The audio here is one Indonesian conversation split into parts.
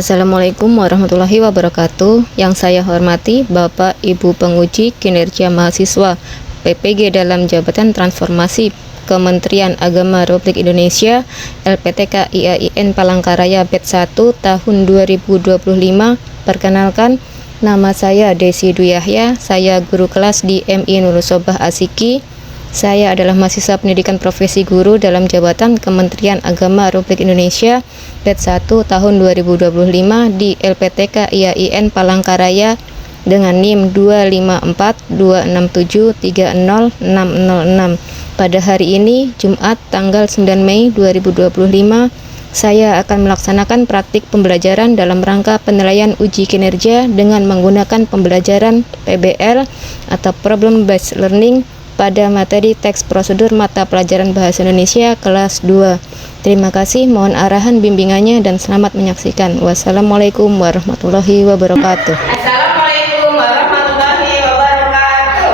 Assalamualaikum warahmatullahi wabarakatuh. Yang saya hormati Bapak Ibu Penguji Kinerja Mahasiswa PPG dalam Jabatan Transformasi Kementerian Agama Republik Indonesia LPTK IAIN Palangkaraya Batch 1 tahun 2025. Perkenalkan, nama saya Desi Dwi Yahya, saya guru kelas di MI Nurul Sobah Asiki. Saya adalah mahasiswa pendidikan profesi guru dalam Jabatan Kementerian Agama Republik Indonesia Batch 1 tahun 2025 di LPTK IAIN Palangkaraya dengan NIM 25426730606. Pada hari ini, Jumat tanggal 9 Mei 2025, saya akan melaksanakan praktik pembelajaran dalam rangka penilaian uji kinerja dengan menggunakan pembelajaran PBL atau Problem Based Learning pada materi teks prosedur mata pelajaran Bahasa Indonesia kelas 2. Terima kasih, mohon arahan bimbingannya dan selamat menyaksikan. Wassalamualaikum warahmatullahi wabarakatuh. Assalamualaikum warahmatullahi wabarakatuh.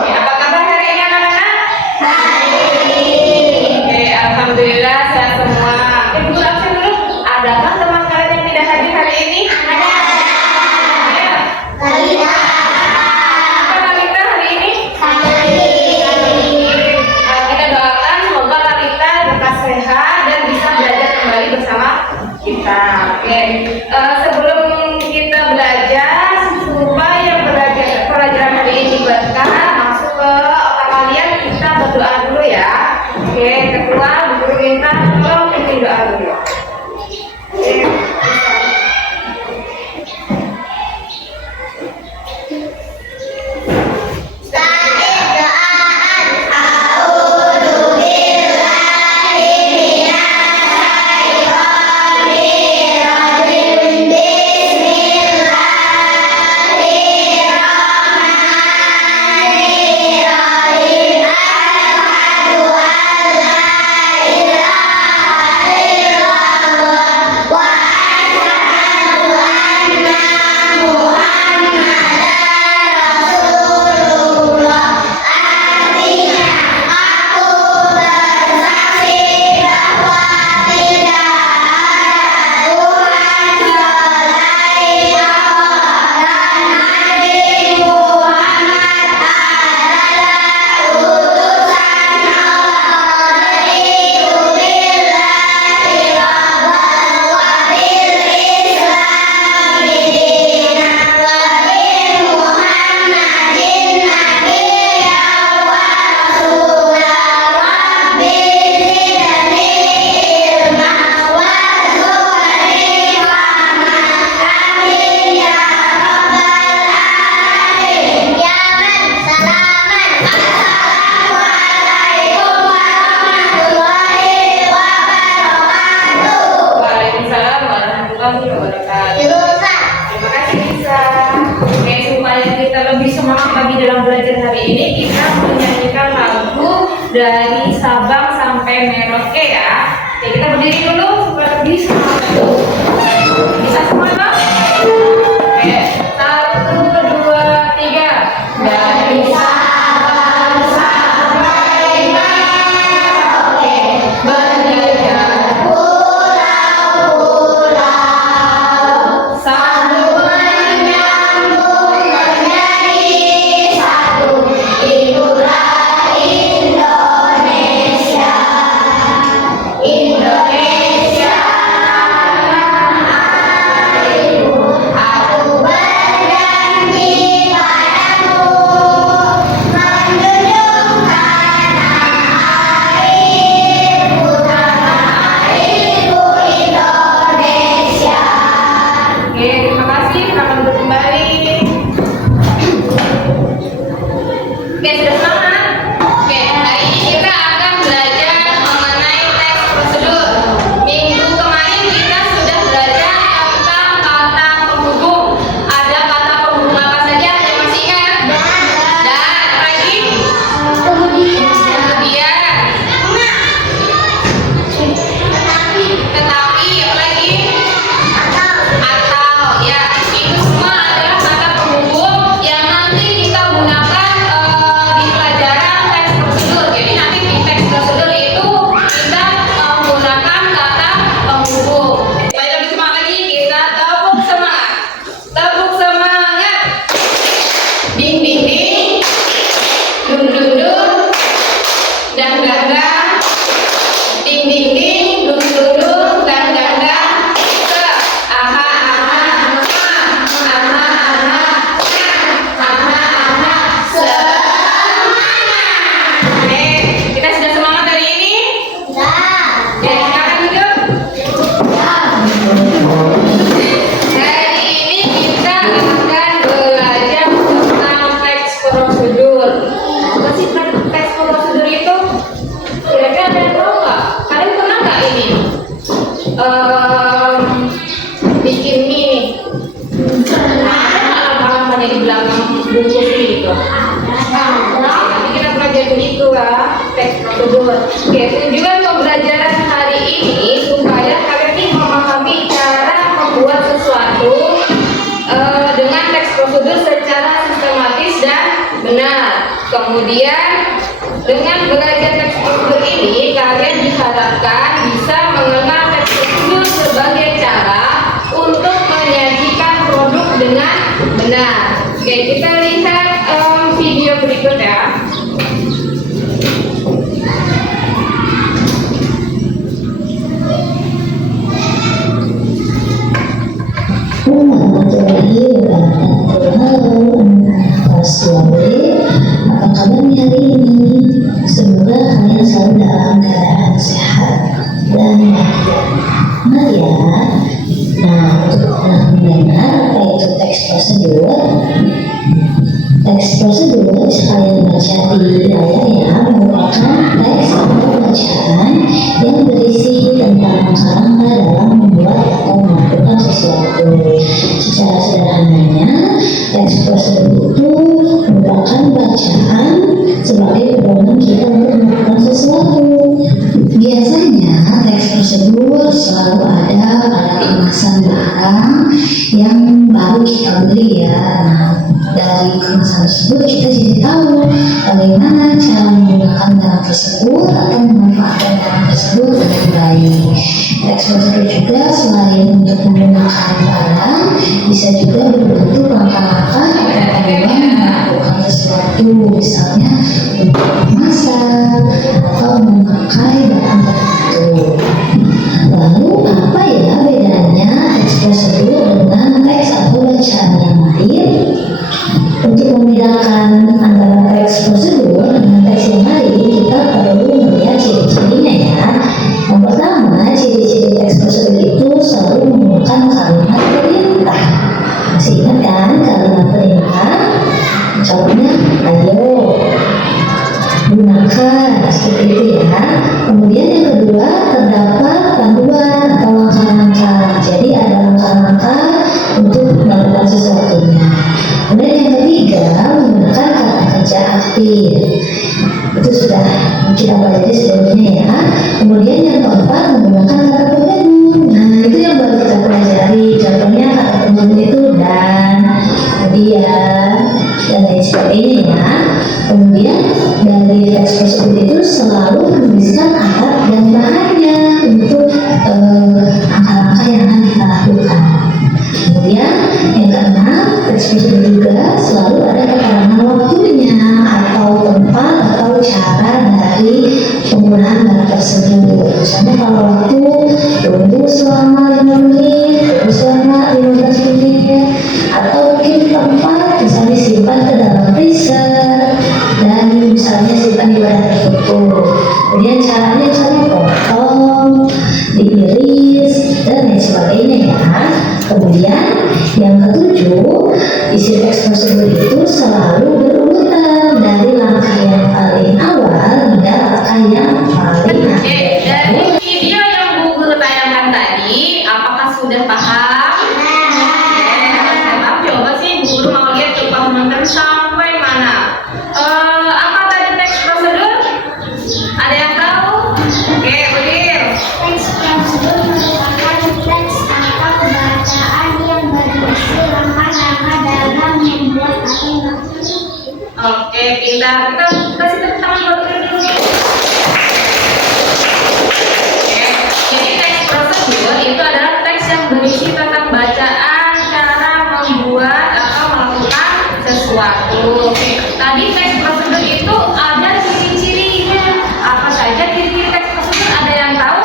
Oke, apa kabar hari ini anak-anak? Oke, alhamdulillah sehat semua. Ibu absen dulu. Adakah teman kalian yang tidak hadir hari ini? Ada. Apa Lalita hari ini? Kita doakan semoga Lalita lekas sehat dan bisa belajar kembali bersama kita. Oke. Sebelum kita belajar, supaya pelajaran hari ini berkah masuk ke otak kalian, kita berdoa dulu ya. Oke, ketua guru minta tolong pimpin doa dulu. Oke. Waalaikumsalam warahmatullahi wabarakatuh. Terima kasih Lisa. Oke, supaya kita lebih semangat lagi dalam belajar hari ini, kita menyanyikan lagu dari Sabang sampai Merauke ya. Oke, kita berdiri dulu supaya lebih semangat. Bisa semua toh? Oke, 1, 2, 3. Dari Sabang sampai Merauke, berjajar pulau-pulau, sambil menyambung menjadi satu, itulah Indonesia. Indonesia, airku, aku bungkus itu. Nanti kita pelajari itu lah teks prosedur. Oke, tujuan pembelajaran hari ini supaya kalian nih memahami cara membuat sesuatu dengan teks prosedur secara sistematis dan benar. Kemudian dengan belajar teks prosedur ini kalian diharapkan bisa mengenal teks prosedur sebagai cara untuk menyajikan produk dengan benar. Oke, kita lihat video berikut ya. Apa kabarnya hari ini? Semoga kalian selalu dalam keadaan sehat dan bahagia. Mari ya. Nah, untuk mendengar apa itu teks prosedur. Teks prosedur sekalian baca di layar ya, merupakan teks atau bacaan yang berisi tentang langkah-langkah dalam membuat atau melakukan sesuatu. Secara sederhananya, teks prosedur itu merupakan bacaan sebagai pedoman kita untuk melakukan sesuatu. Biasanya teks prosedur selalu ada pada kemasan barang yang baru kita beli ya. Nah, dari kemasan tersebut kita jadi tahu bagaimana cara menggunakan barang tersebut atau memanfaatkan barang tersebut dengan baik. Teks prosedur juga selain untuk menggunakan barang, bisa juga berbentuk langkah-langkah atau pedoman melakukan sesuatu, misalnya untuk memasak atau memakai barang tertentu. Lalu apa ya bedanya teks prosedur dengan teks atau bacaan yang lain? Untuk membedakan antara teks prosedur dengan teks yang lain, kita perlu melihat ciri-cirinya ya. Yang pertama, ciri-ciri teks prosedur itu selalu menggunakan kalimat perintah. Masih ingat kan kalimat perintah? Contohnya, ayo, gunakan, seperti itu ya. Kemudian yang kedua, terdapat panduan atau langkah-langkah. Jadi ada langkah-langkah untuk melakukan sesuatunya. Kemudian yang ketiga, menggunakan kata kerja aktif. Itu sudah kita pelajari sebelumnya ya. Kemudian yang keempat, menggunakan kata pengganti. Nah, itu yang baru kita pelajari. Contohnya kata pengganti itu dan, kemudian, dan lain sebagainya ya. Kemudian dari teks prosedur itu selalu menuliskan alat dan bahannya untuk langkah-langkah yang akan kita lakukan. Kemudian yang keenam, teks prosedur juga selalu ada keterangan waktunya atau tempat atau cara dari penggunaan barang tersebut. Misalnya kalau waktu tunggu selama 5 menit, tunggu selama 15 menit, atau mungkin tempat misalnya simpan ke dalam freezer dan misalnya simpan di wadah tertutup. Kemudian caranya misalnya potong, diiris, dan lain sebagainya ya. Kemudian yang ketujuh, isi teks prosedur itu selalu berurutan dari langkah yang paling awal hingga langkah yang paling akhir. Dari video yang Bu Guru tayangkan tadi, apakah sudah paham? Coba sih Bu Guru mau lihat kepahaman sampai mana. Apa tadi teks prosedur? Ada yang tahu? Oke, Udin. Teks prosedur merupakan teks atau bacaan yang berisi langkah-langkah dalam membuat atau melakukan. Oke, pintar. Kita kasih tepuk tangan buat Udin dulu nih. Oke, jadi teks prosedur itu adalah teks yang berisi tentang bacaan cara membuat atau melakukan sesuatu. Oke, tadi teks prosedur itu ada ciri-cirinya. Apa saja ciri-ciri teks prosedur? Ada yang tahu?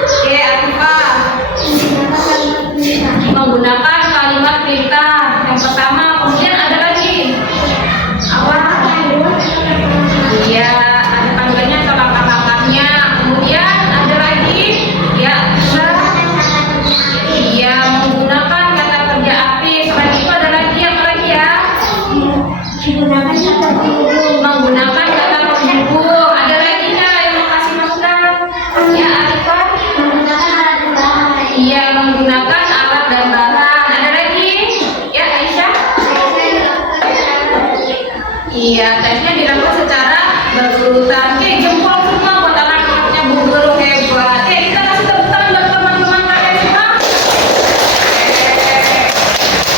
Oke, Arifah. Menggunakan kalimat perintah. Yang pertama, kemudian ada lagi apa? Iya, ada panduannya atau langkah-langkahnya. Kemudian ada lagi, ya, iya, menggunakan kata kerja aktif. Selain itu ada lagi apa lagi ya? Menggunakan kata penghubung. Ada lagi nggak yang mau kasih masukan? Ya, Arifah. Iya, menggunakan alat dan bahan. Ada lagi? Ya, Aisyah. Iya, tesnya dilakukan secara berurutan. Oke, jempol semua buat anak-anaknya Bu Guru hebat. Oke, kita kasih tepuk tangan buat teman-teman kalian semua.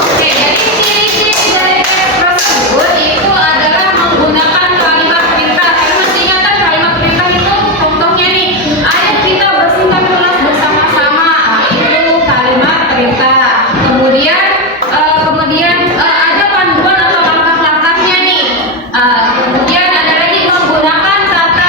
Oke, jadi ciri-ciri dari tes tersebut itu adalah menggunakan kalimat perintah. Kalian masih ingat kan kalimat perintah itu contohnya nih. Ayo kita bersihkan kelas bersama-sama. Nah, itu kalimat perintah. Kemudian ada panduan atau langkah-langkahnya nih. Kemudian ada lagi menggunakan kata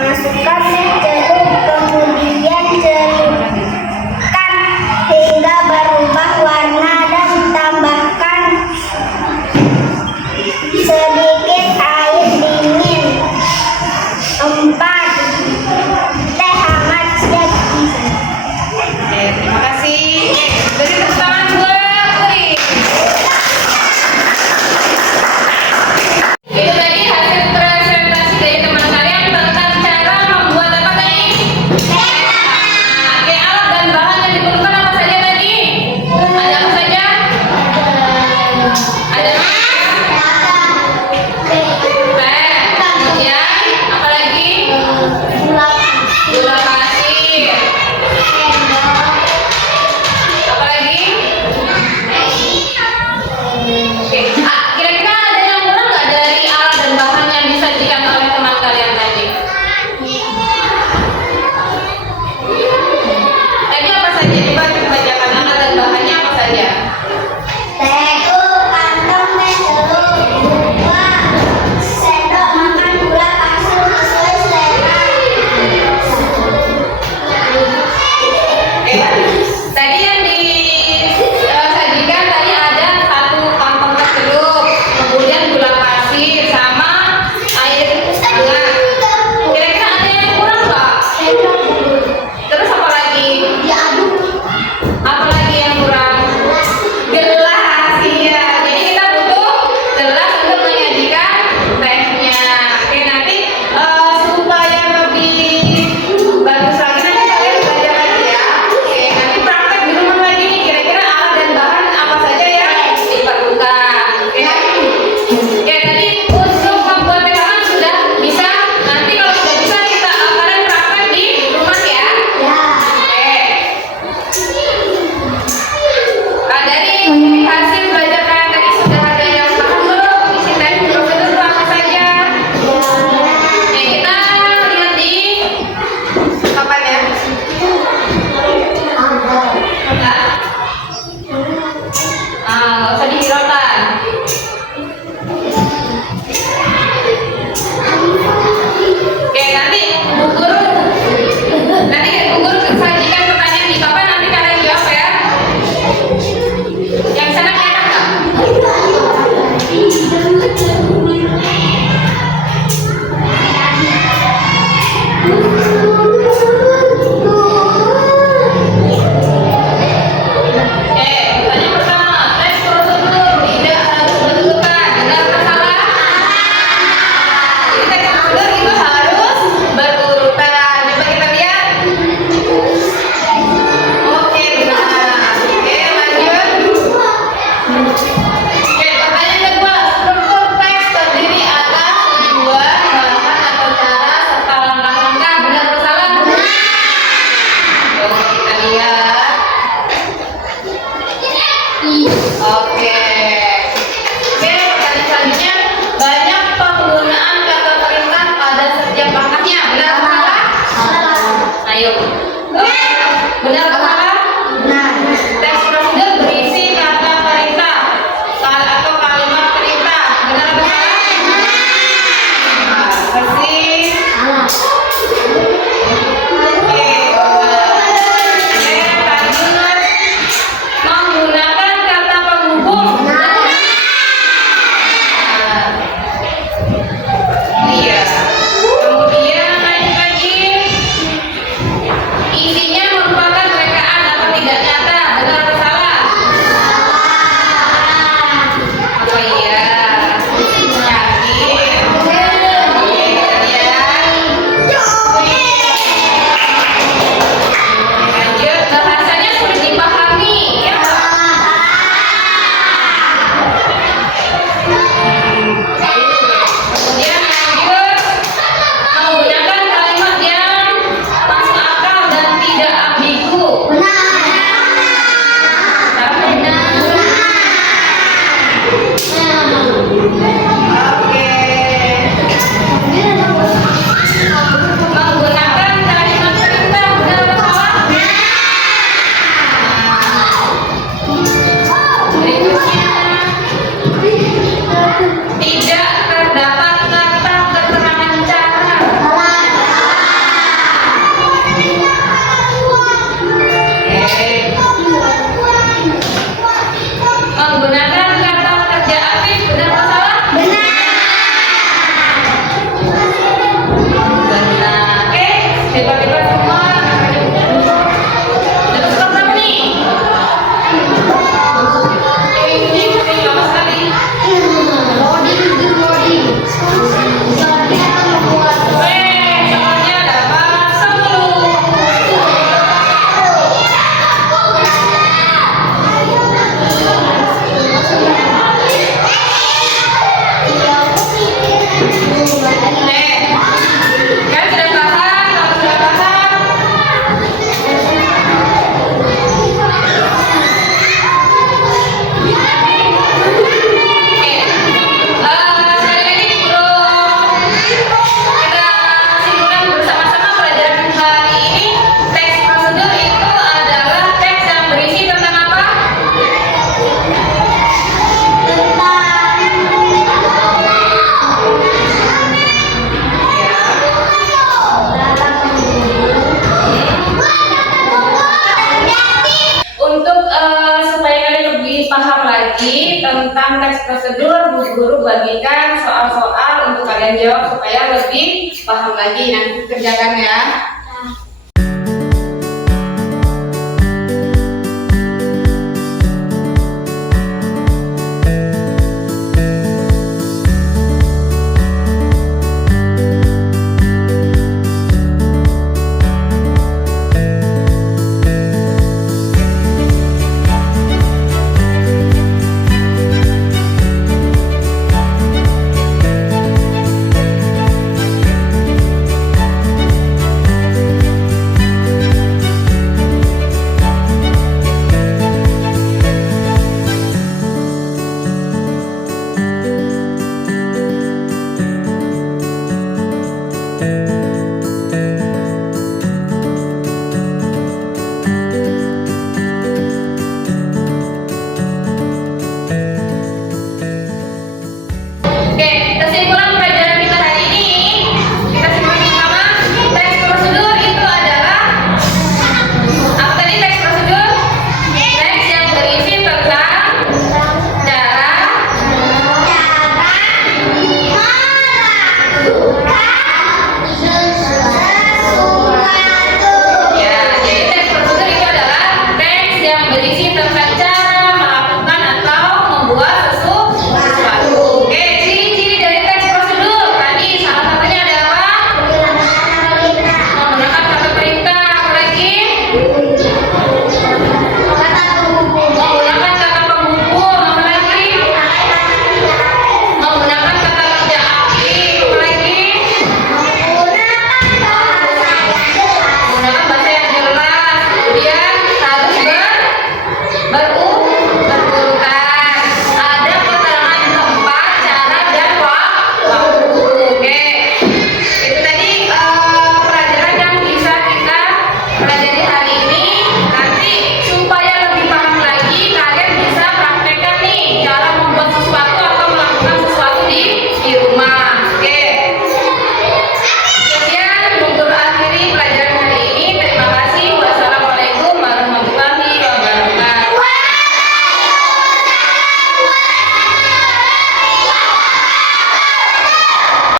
Masukkan celup, kemudian celupkan hingga berubah warna dan tambahkan sedikit air dingin. 4. Teh hangat siap diminum. Oke, terima kasih. Beri tepuk tangan buat Uri. Itu tadi hasil presentasi dari teman kalian tentang cara membuat apa tadi? Oke, alat dan bahan yang diperlukan apa saja tadi? Ada apa saja? Ada teh, kemudian apa lagi? Gula pasir. Apa lagi? Oke, kira-kira ada yang kurang nggak dari alat dan bahan yang disajikan oleh teman kalian tadi? Tadi apa saja? Coba dibacakan alat dan bahannya apa saja? Celup, kantong teh celup. 2. Sendok makan gula pasir sesuai selera. Oke, tadi yang disajikan tadi ada 1 kantong teh celup, kemudian gula pasir sama air hangat. Kira-kira ada yang kurang nggak? Terus apa lagi? Apa lagi yang kurang? Gelas, iya. Jadi kita butuh gelas untuk menyajikan tehnya. Oke, nanti supaya lebih bagus lagi nanti kalian belajar lagi ya. Oke, nanti praktek di rumah lagi nih. Kira-kira alat dan bahan apa saja yang diperlukan. Oke. Oke, tadi untuk membuat teh hangat sudah bisa. Nanti kalau sudah bisa kita kalian praktek di rumah ya. Oke. Dari hasil belajar kalian tadi sudah ada yang paham belum isi teh prosedur apa saja? Oke, kita lihat di papan ya. Nggak usah dihiraukan. Oke, nanti Bu Guru sajikan pertanyaan di papan, nanti kalian jawab ya. Yang sana kelihatan nggak? Oke, pertanyaan pertama, tes prosedur tidak harus berurutan, benar atau salah? Jadi tes prosedur itu harus berurutan. Coba kita lihat. Oke, benar. Oke, lanjut. Oke, pertanyaan kedua, struktur teks terdiri atas tujuan, bahan atau cara serta langkah-langkah, benar atau salah? dalam teks prosedur, Bu Guru bagikan soal-soal untuk kalian jawab supaya lebih paham lagi. Nanti kerjakan ya.